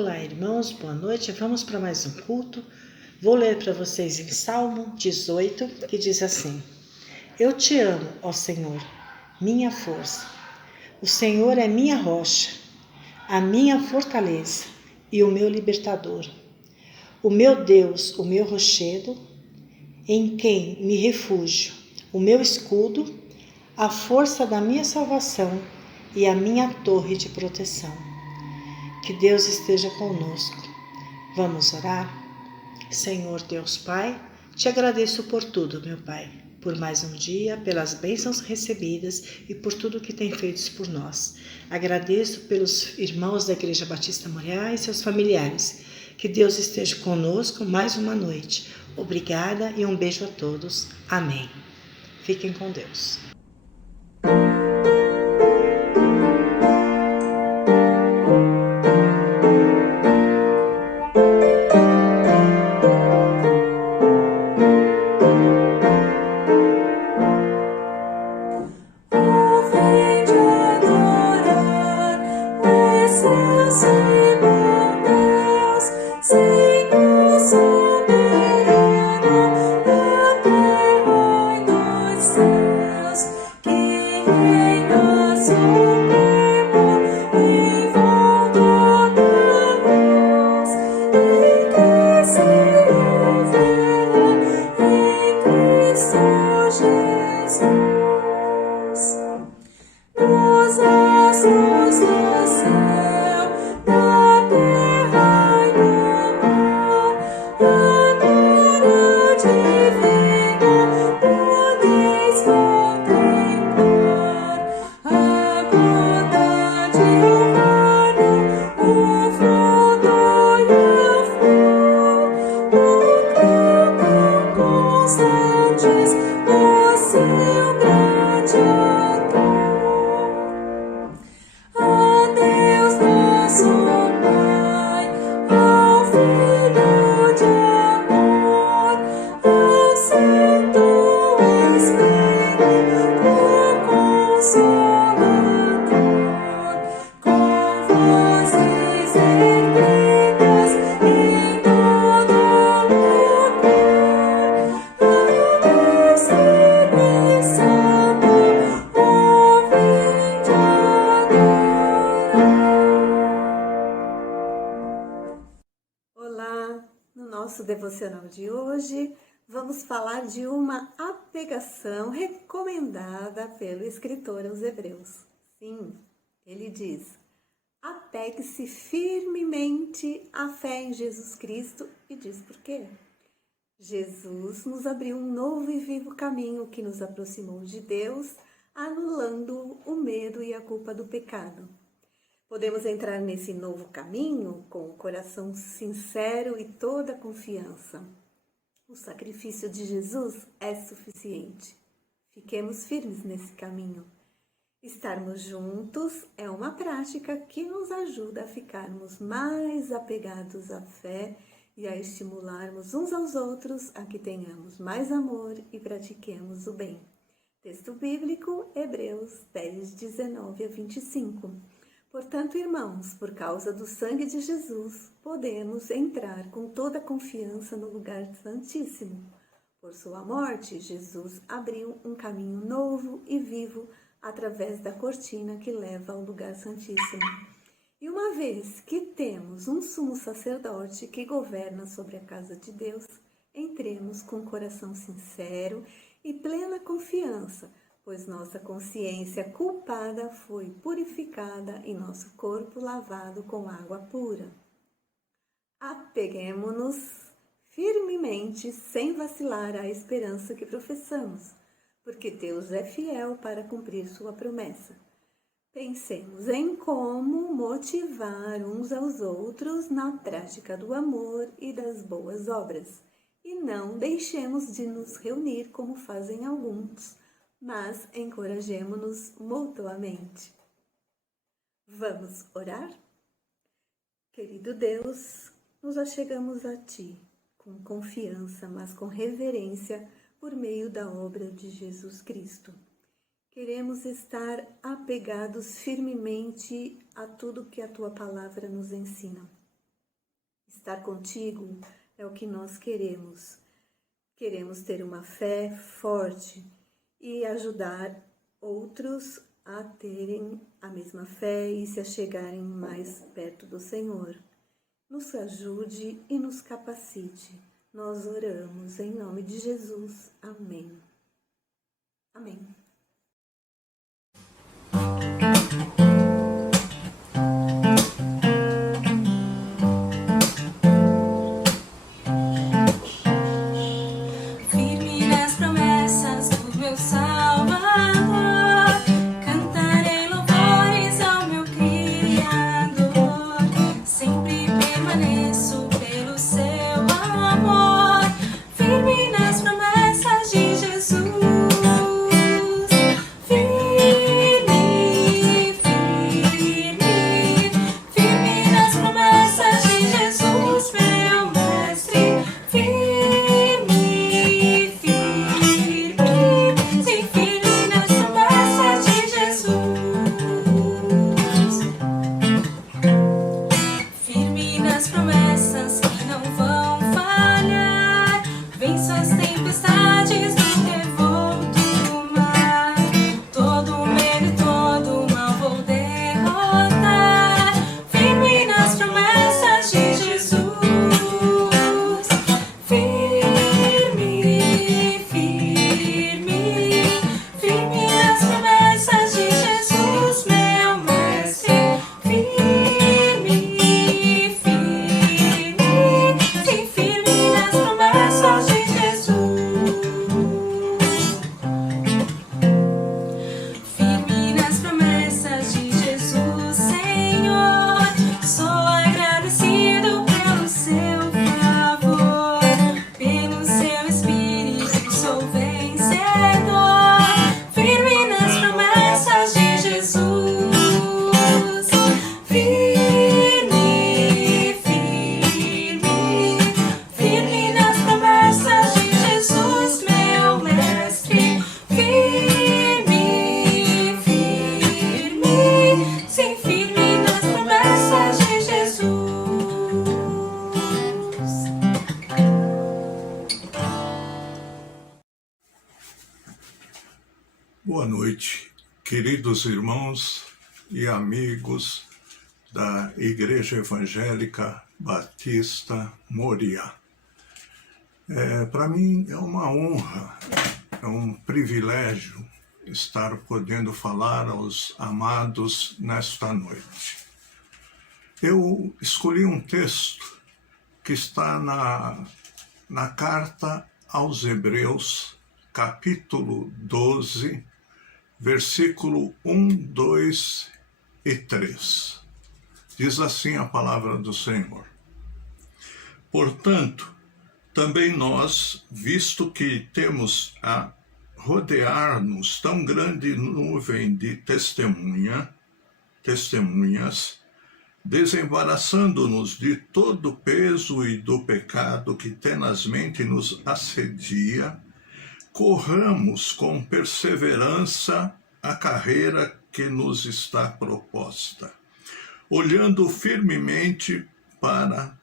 Olá, irmãos, boa noite. Vamos para mais um culto. Vou ler para vocês em Salmo 18, que diz assim: Eu te amo, ó Senhor, minha força. O Senhor é minha rocha, a minha fortaleza e o meu libertador. O meu Deus, o meu rochedo, em quem me refúgio, o meu escudo, a força da minha salvação e a minha torre de proteção. Que Deus esteja conosco. Vamos orar? Senhor Deus Pai, te agradeço por tudo, meu Pai, por mais um dia, pelas bênçãos recebidas e por tudo que tem feito por nós. Agradeço pelos irmãos da Igreja Batista Moriá e seus familiares. Que Deus esteja conosco mais uma noite. Obrigada e um beijo a todos. Amém. Fiquem com Deus. Nosso devocional de hoje, vamos falar de uma apegação recomendada pelo escritor aos Hebreus. Sim, ele diz: apegue-se firmemente à fé em Jesus Cristo, e diz por quê? Jesus nos abriu um novo e vivo caminho que nos aproximou de Deus, anulando o medo e a culpa do pecado. Podemos entrar nesse novo caminho com o coração sincero e toda a confiança. O sacrifício de Jesus é suficiente. Fiquemos firmes nesse caminho. Estarmos juntos é uma prática que nos ajuda a ficarmos mais apegados à fé e a estimularmos uns aos outros a que tenhamos mais amor e pratiquemos o bem. Texto bíblico, Hebreus 10, 19 a 25. Portanto, irmãos, por causa do sangue de Jesus, podemos entrar com toda a confiança no lugar santíssimo. Por sua morte, Jesus abriu um caminho novo e vivo através da cortina que leva ao lugar santíssimo. E uma vez que temos um sumo sacerdote que governa sobre a casa de Deus, entremos com coração sincero e plena confiança, pois nossa consciência culpada foi purificada e nosso corpo lavado com água pura. Apeguemo-nos firmemente, sem vacilar, à esperança que professamos, porque Deus é fiel para cumprir sua promessa. Pensemos em como motivar uns aos outros na prática do amor e das boas obras, e não deixemos de nos reunir como fazem alguns, mas encorajemo-nos mutuamente. Vamos orar? Querido Deus, nos achegamos a Ti, com confiança, mas com reverência, por meio da obra de Jesus Cristo. Queremos estar apegados firmemente a tudo que a Tua Palavra nos ensina. Estar contigo é o que nós queremos. Queremos ter uma fé forte e ajudar outros a terem a mesma fé e se achegarem mais perto do Senhor. Nos ajude e nos capacite. Nós oramos em nome de Jesus. Amém. Amém. Firme nas promessas do meu Salvador, cantarei louvores ao meu Criador. Sempre permaneço pelo seu amor, firme nas promessas de Jesus. Firme, firme, firme nas promessas de Jesus, meu mestre. Firme, firme, sim, firme nas promessas de Jesus. Firme nas promessas que não vão falhar. Venço as tempestades do revolto mar. Todo medo e todo mal vou derrotar. Firme nas promessas de Jesus. Firme, firme, firme nas promessas de Jesus, meu mestre. Firme, firme, sim, firme nas promessas de Jesus. Firme nas promessas de Jesus, Senhor. Sou agradecido pelo seu favor, pelo seu Espírito sou vencedor. Firme nas promessas de Jesus. Firme, firme, firme nas promessas de Jesus, meu mestre. Firme, firme, sim, firme nas promessas de Jesus. Boa noite, queridos irmãos e amigos da Igreja Evangélica Batista Moriá. Para mim é uma honra, é um privilégio estar podendo falar aos amados nesta noite. Eu escolhi um texto que está na carta aos Hebreus, capítulo 12, versículo 1, 2 e 3. Diz assim a palavra do Senhor. Portanto, também nós, visto que temos a rodear-nos tão grande nuvem de testemunhas, desembaraçando-nos de todo o peso e do pecado que tenazmente nos assedia, corramos com perseverança a carreira que nos está proposta, olhando firmemente para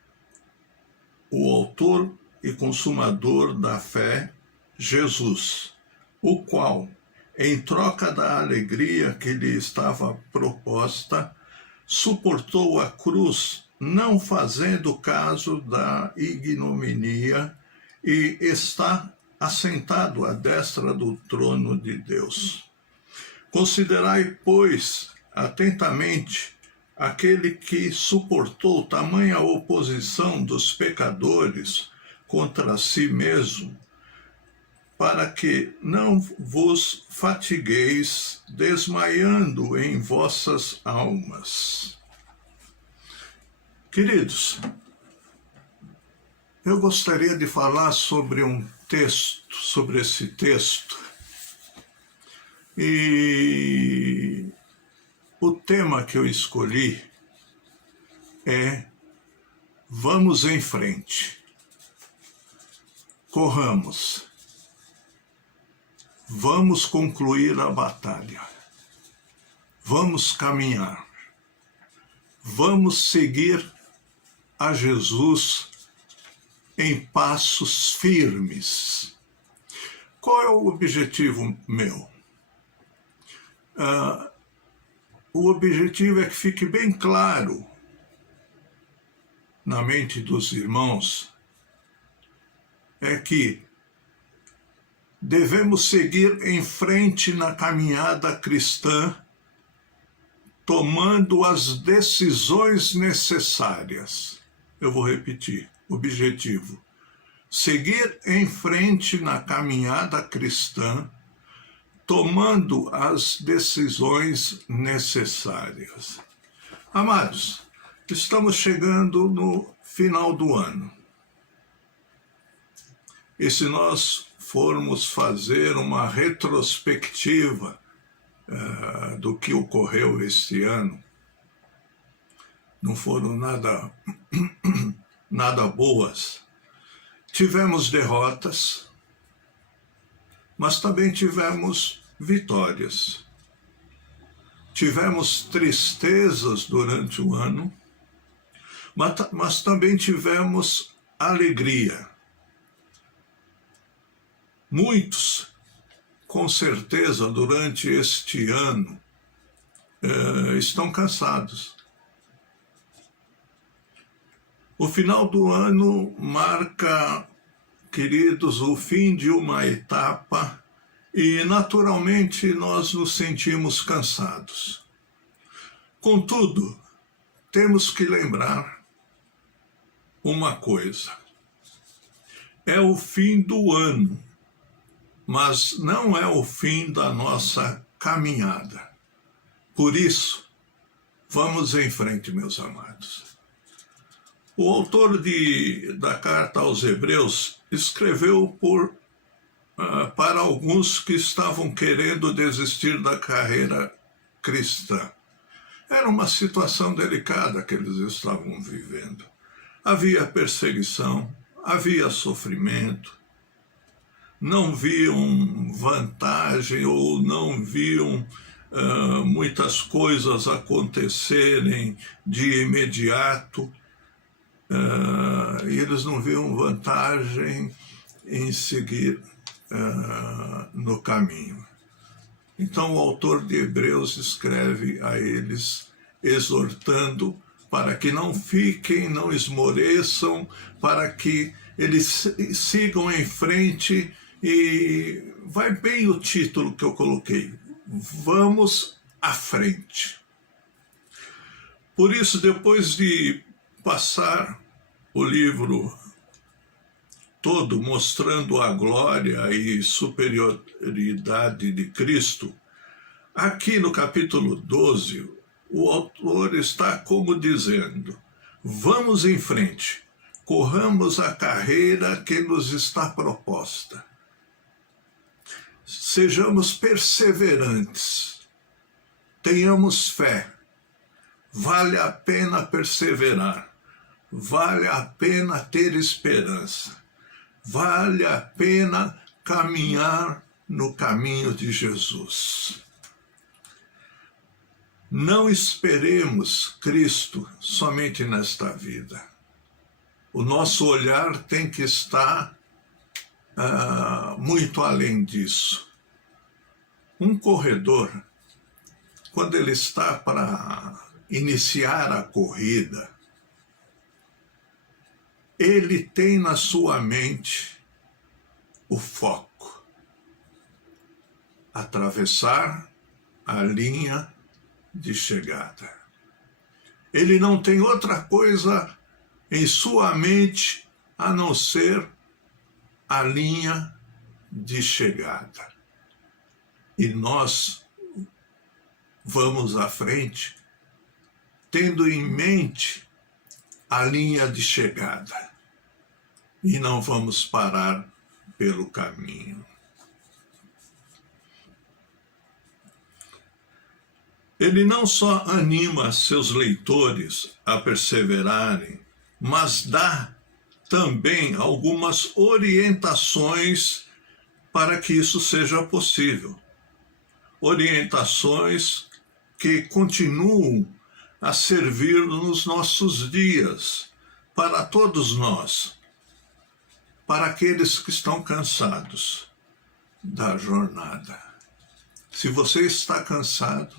o autor e consumador da fé, Jesus, o qual, em troca da alegria que lhe estava proposta, suportou a cruz, não fazendo caso da ignominia, e está assentado à destra do trono de Deus. Considerai, pois, atentamente aquele que suportou tamanha oposição dos pecadores contra si mesmo, para que não vos fatigueis desmaiando em vossas almas. Queridos, eu gostaria de falar sobre esse texto, e o tema que eu escolhi é Vamos em frente, corramos, vamos concluir a batalha, vamos caminhar, vamos seguir a Jesus em passos firmes. Qual é o objetivo meu? O objetivo é que fique bem claro na mente dos irmãos é que devemos seguir em frente na caminhada cristã, tomando as decisões necessárias. Eu vou repetir, objetivo: seguir em frente na caminhada cristã, tomando as decisões necessárias. Amados, estamos chegando no final do ano. E se nós formos fazer uma retrospectiva do que ocorreu este ano, não foram nada boas. Tivemos derrotas, mas também tivemos vitórias. Tivemos tristezas durante o ano, mas também tivemos alegria. Muitos, com certeza, durante este ano, estão cansados. O final do ano marca, queridos, o fim de uma etapa e, naturalmente, nós nos sentimos cansados. Contudo, temos que lembrar uma coisa: é o fim do ano, mas não é o fim da nossa caminhada. Por isso, vamos em frente, meus amados. O autor da carta aos Hebreus escreveu para alguns que estavam querendo desistir da carreira cristã. Era uma situação delicada que eles estavam vivendo. Havia perseguição, havia sofrimento, não viam vantagem ou não viam muitas coisas acontecerem de imediato. E eles não viam vantagem em seguir no caminho. Então o autor de Hebreus escreve a eles, exortando para que não fiquem, não esmoreçam, para que eles sigam em frente. E vai bem o título que eu coloquei: vamos à frente. Por isso, depois de passar o livro todo mostrando a glória e superioridade de Cristo, aqui no capítulo 12, o autor está como dizendo: vamos em frente, corramos a carreira que nos está proposta. Sejamos perseverantes, tenhamos fé, vale a pena perseverar, vale a pena ter esperança, vale a pena caminhar no caminho de Jesus. Não esperemos Cristo somente nesta vida. O nosso olhar tem que estar muito além disso. Um corredor, quando ele está para iniciar a corrida, ele tem na sua mente o foco: atravessar a linha de chegada. Ele não tem outra coisa em sua mente a não ser a linha de chegada. E nós vamos à frente tendo em mente a linha de chegada e não vamos parar pelo caminho. Ele não só anima seus leitores a perseverarem, mas dá também algumas orientações para que isso seja possível. Orientações que continuam a servir nos nossos dias, para todos nós, para aqueles que estão cansados da jornada. Se você está cansado,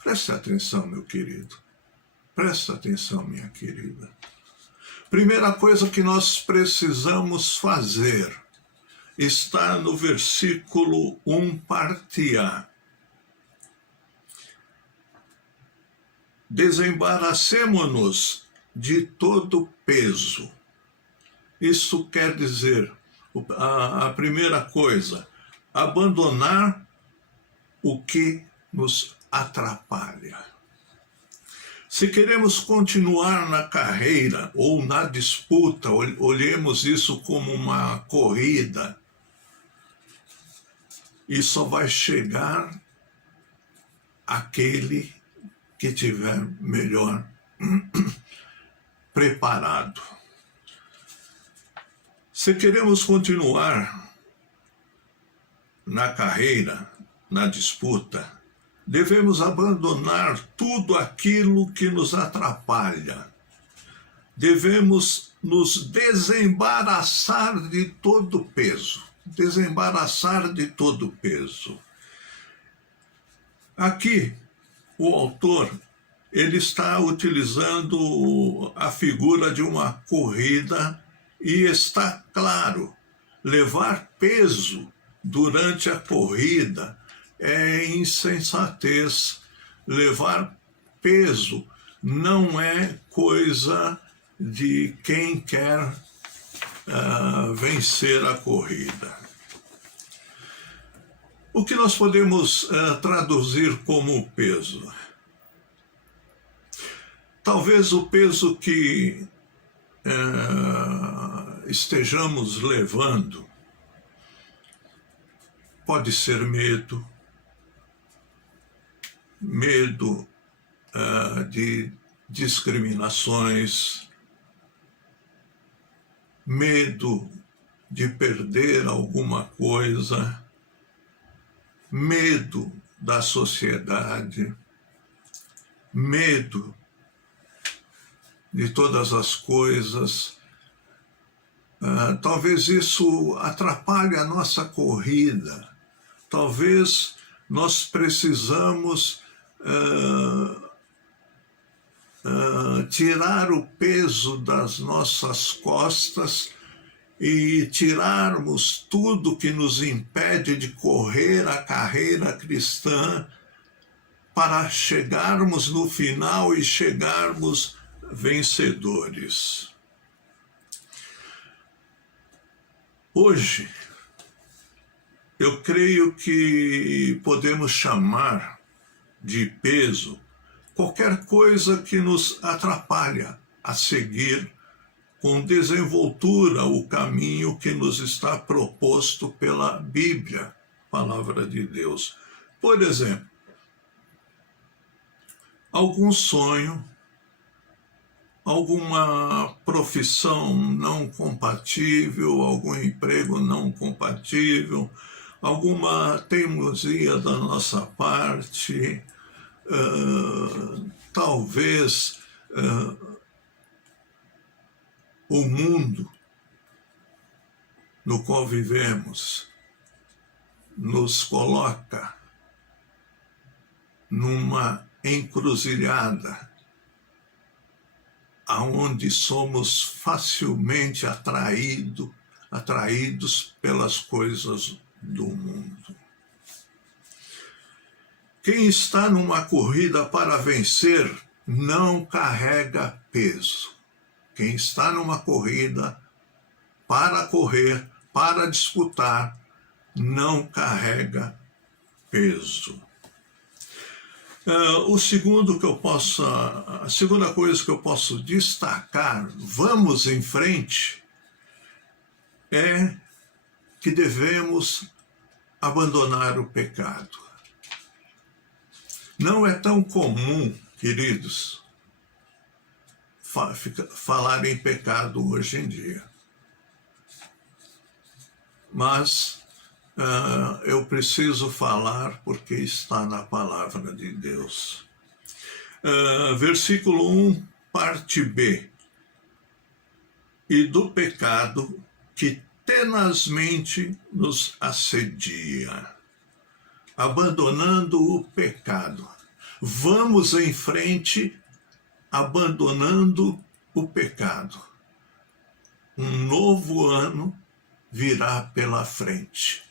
preste atenção, meu querido. Preste atenção, minha querida. Primeira coisa que nós precisamos fazer está no versículo 1, parte A. Desembaracemo-nos de todo peso. Isso quer dizer, a primeira coisa, abandonar o que nos atrapalha. Se queremos continuar na carreira ou na disputa, olhemos isso como uma corrida, e só vai chegar aquele que tiver melhor preparado. Se queremos continuar na carreira, na disputa, devemos abandonar tudo aquilo que nos atrapalha. Devemos nos desembaraçar de todo peso. Desembaraçar de todo peso. Aqui, o autor, ele está utilizando a figura de uma corrida e está claro, levar peso durante a corrida é insensatez. Levar peso não é coisa de quem quer vencer a corrida. O que nós podemos traduzir como peso? Talvez o peso que estejamos levando pode ser medo de discriminações, medo de perder alguma coisa, medo da sociedade, medo de todas as coisas. Talvez isso atrapalhe a nossa corrida. Talvez nós precisamos tirar o peso das nossas costas e tirarmos tudo que nos impede de correr a carreira cristã para chegarmos no final e chegarmos vencedores. Hoje, eu creio que podemos chamar de peso qualquer coisa que nos atrapalha a seguir com desenvoltura o caminho que nos está proposto pela Bíblia, Palavra de Deus. Por exemplo, algum sonho, alguma profissão não compatível, algum emprego não compatível, alguma teimosia da nossa parte, talvez o mundo no qual vivemos nos coloca numa encruzilhada aonde somos facilmente atraídos pelas coisas do mundo. Quem está numa corrida para vencer não carrega peso. Quem está numa corrida para correr, para disputar, não carrega peso. A segunda coisa que eu posso destacar, vamos em frente, é que devemos abandonar o pecado. Não é tão comum, queridos, falar em pecado hoje em dia. Mas eu preciso falar porque está na palavra de Deus. Versículo 1, parte B. e do pecado que tenazmente nos assedia. Abandonando o pecado. Vamos em frente, abandonando o pecado. Um novo ano virá pela frente.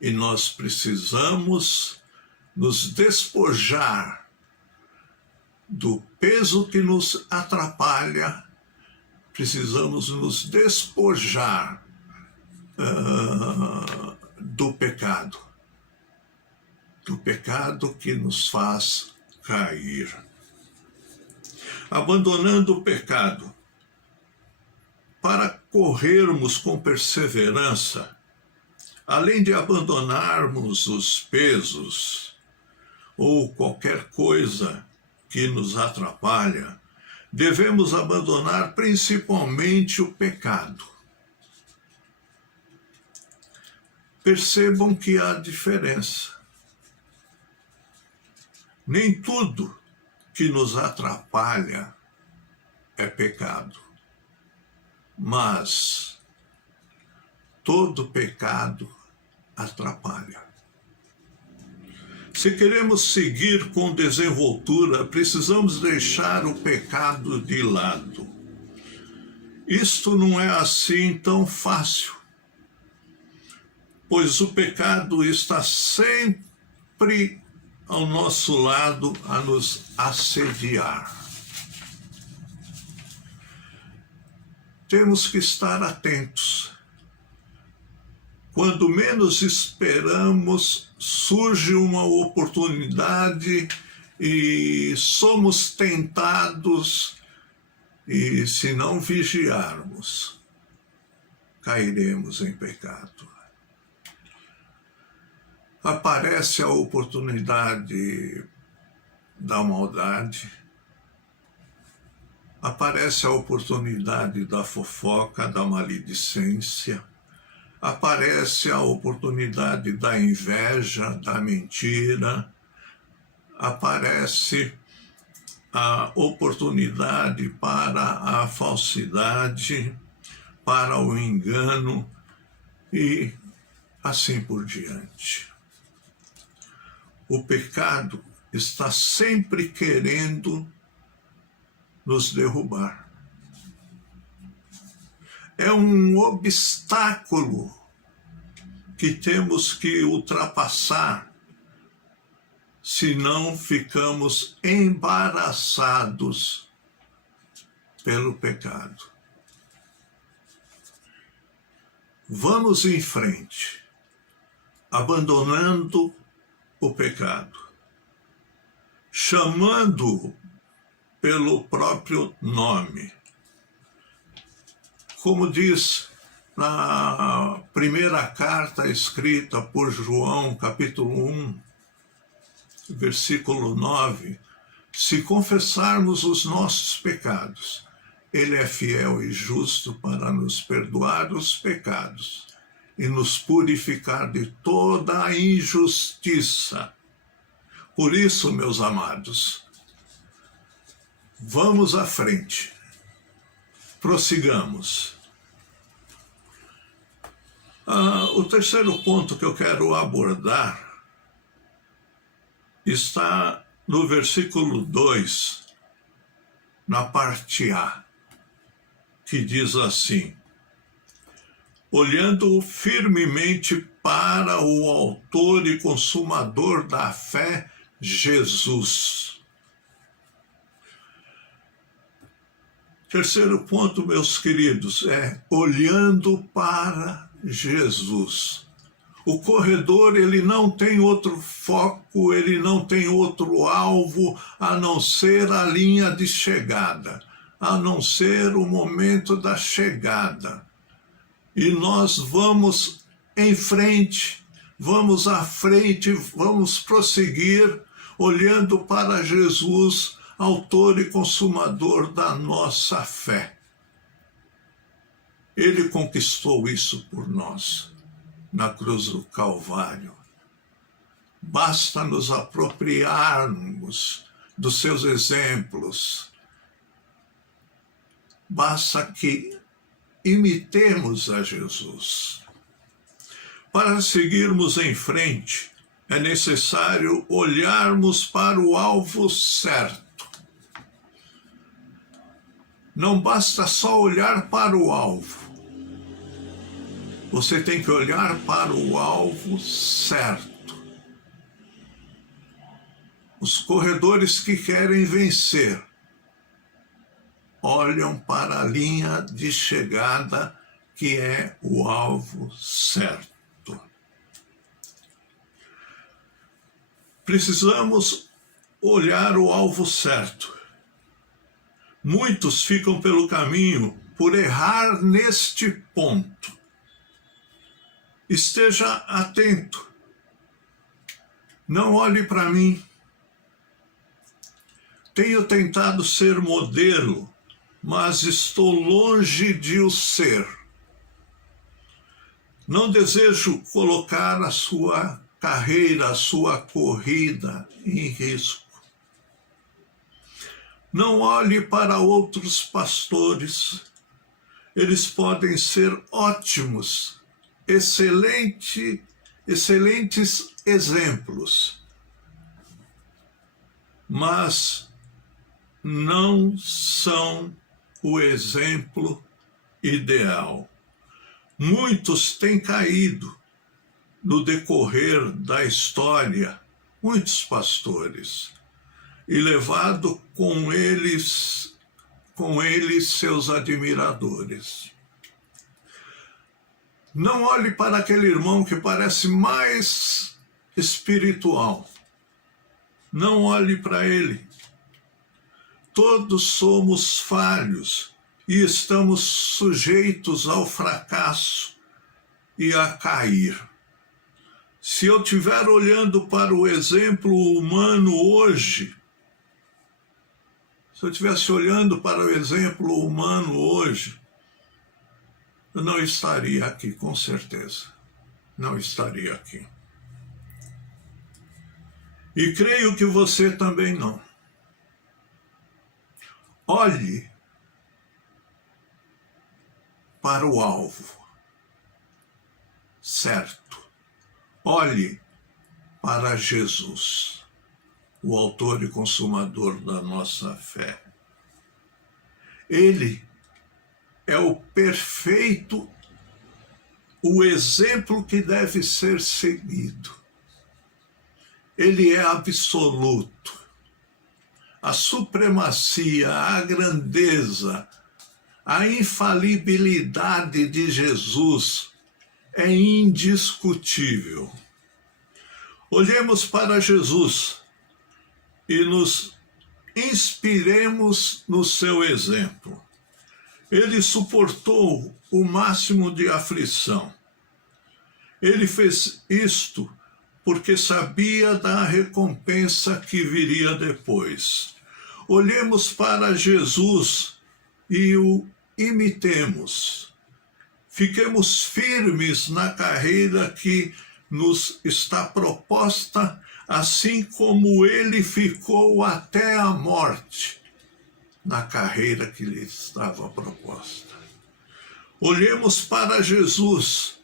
E nós precisamos nos despojar do peso que nos atrapalha, precisamos nos despojar do pecado que nos faz cair. Abandonando o pecado, para corrermos com perseverança, além de abandonarmos os pesos ou qualquer coisa que nos atrapalha, devemos abandonar principalmente o pecado. Percebam que há diferença. Nem tudo que nos atrapalha é pecado, mas todo pecado atrapalha. Se queremos seguir com desenvoltura, precisamos deixar o pecado de lado. Isto não é assim tão fácil, pois o pecado está sempre ao nosso lado a nos assediar. Temos que estar atentos. Quando menos esperamos, surge uma oportunidade e somos tentados, e se não vigiarmos, cairemos em pecado. Aparece a oportunidade da maldade, aparece a oportunidade da fofoca, da maledicência, aparece a oportunidade da inveja, da mentira, aparece a oportunidade para a falsidade, para o engano e assim por diante. O pecado está sempre querendo nos derrubar. É um obstáculo que temos que ultrapassar, senão ficamos embaraçados pelo pecado. Vamos em frente, abandonando o pecado, chamando-o pelo próprio nome. Como diz na primeira carta escrita por João, capítulo 1, versículo 9, se confessarmos os nossos pecados, Ele é fiel e justo para nos perdoar os pecados e nos purificar de toda a injustiça. Por isso, meus amados, vamos à frente, prossigamos. O terceiro ponto que eu quero abordar está no versículo 2, na parte A, que diz assim: olhando firmemente para o autor e consumador da fé, Jesus. Terceiro ponto, meus queridos, é olhando para Jesus. O corredor, ele não tem outro foco, ele não tem outro alvo, a não ser a linha de chegada, a não ser o momento da chegada. E nós vamos em frente, vamos à frente, vamos prosseguir, olhando para Jesus, autor e consumador da nossa fé. Ele conquistou isso por nós, na cruz do Calvário. Basta nos apropriarmos dos seus exemplos. Basta que imitemos a Jesus. Para seguirmos em frente, é necessário olharmos para o alvo certo. Não basta só olhar para o alvo. Você tem que olhar para o alvo certo. Os corredores que querem vencer olham para a linha de chegada, que é o alvo certo. Precisamos olhar o alvo certo. Muitos ficam pelo caminho por errar neste ponto. Esteja atento. Não olhe para mim. Tenho tentado ser modelo, mas estou longe de o ser. Não desejo colocar a sua carreira, a sua corrida em risco. Não olhe para outros pastores. Eles podem ser ótimos, excelentes exemplos, mas não são o exemplo ideal. Muitos têm caído no decorrer da história, muitos pastores, e levado com eles seus admiradores. Não olhe para aquele irmão que parece mais espiritual. Não olhe para ele. Todos somos falhos e estamos sujeitos ao fracasso e a cair. Se eu estiver olhando para o exemplo humano hoje, se eu estivesse olhando para o exemplo humano hoje, eu não estaria aqui, com certeza. Não estaria aqui. E creio que você também não. Olhe para o alvo certo. Olhe para Jesus, o autor e consumador da nossa fé. Ele é o perfeito, o exemplo que deve ser seguido. Ele é absoluto. A supremacia, a grandeza, a infalibilidade de Jesus é indiscutível. Olhemos para Jesus e nos inspiremos no seu exemplo. Ele suportou o máximo de aflição. Ele fez isto porque sabia da recompensa que viria depois. Olhemos para Jesus e o imitemos. Fiquemos firmes na carreira que nos está proposta, assim como ele ficou até a morte na carreira que lhe estava proposta. Olhemos para Jesus,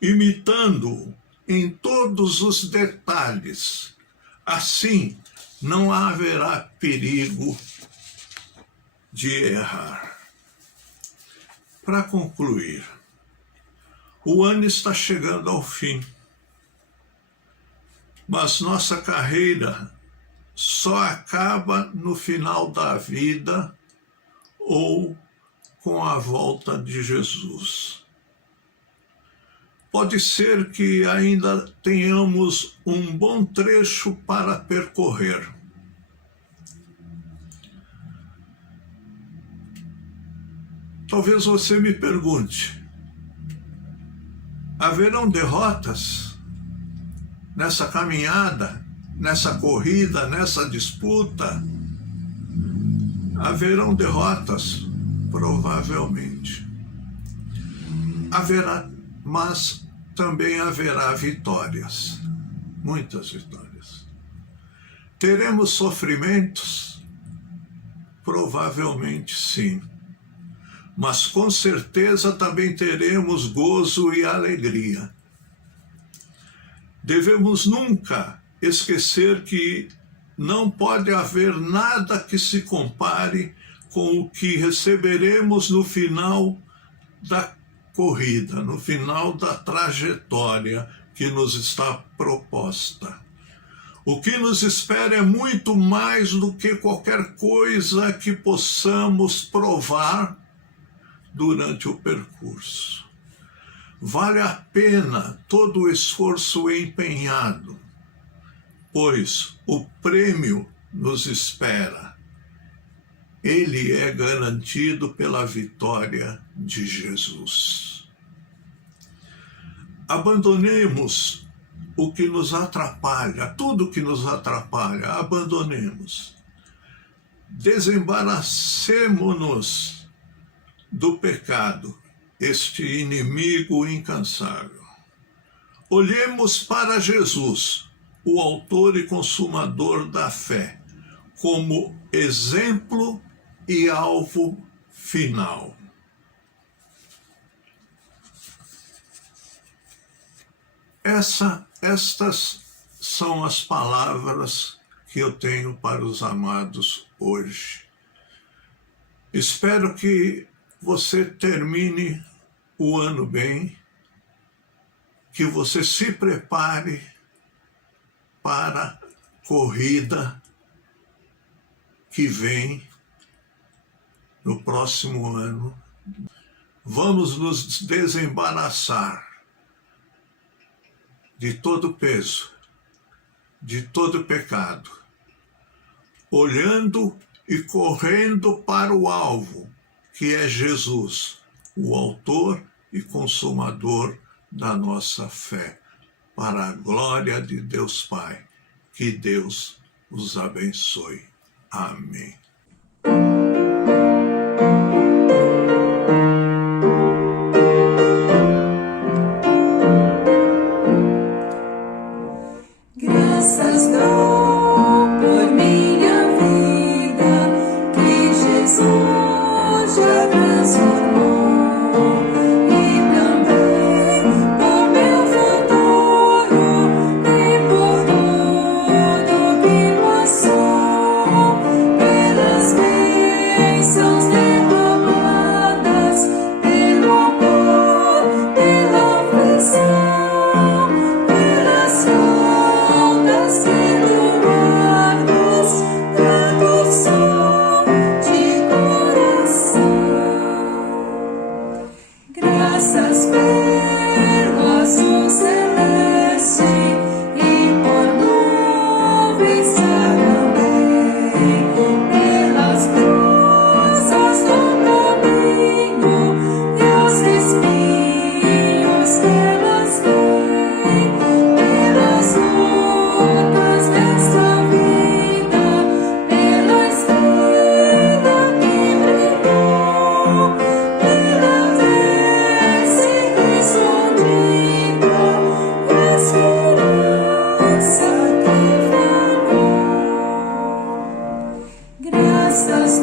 imitando-o em todos os detalhes. Assim, não haverá perigo de errar. Para concluir, o ano está chegando ao fim, mas nossa carreira só acaba no final da vida ou com a volta de Jesus. Pode ser que ainda tenhamos um bom trecho para percorrer. Talvez você me pergunte: haverão derrotas nessa caminhada, nessa corrida, nessa disputa? Haverão derrotas? Provavelmente. Haverá, mas também haverá vitórias, muitas vitórias. Teremos sofrimentos? Provavelmente sim. mas com certeza também teremos gozo e alegria. Devemos nunca esquecer que não pode haver nada que se compare com o que receberemos no final da corrida, no final da trajetória que nos está proposta. O que nos espera é muito mais do que qualquer coisa que possamos provar durante o percurso. Vale a pena todo o esforço empenhado, pois o prêmio nos espera. Ele é garantido pela vitória de Jesus. Abandonemos o que nos atrapalha, tudo que nos atrapalha, abandonemos. Desembaracemo-nos do pecado, este inimigo incansável. Olhemos para Jesus, o autor e consumador da fé, como exemplo e alvo final. Estas são as palavras que eu tenho para os amados hoje. Espero que você termine o ano bem, que você se prepare para a corrida que vem no próximo ano. Vamos nos desembaraçar de todo peso, de todo pecado, olhando e correndo para o alvo, que é Jesus, o autor e consumador da nossa fé, para a glória de Deus Pai. Que Deus os abençoe. Amém. Graças dou por minha vida que Jesus já transformou e também por meu futuro e por tudo que passou, pelas bênçãos derramadas, pelo amor, pela aflição, pelas perdoados, tradução de coração. Graças pelo azul celeste e por nuvens também, pelas cruzes do caminho e os espinhos que elas têm, pelas lutas desta vida, pela estrela que brilhou, pela vez escondida e a esperança que falou. Graças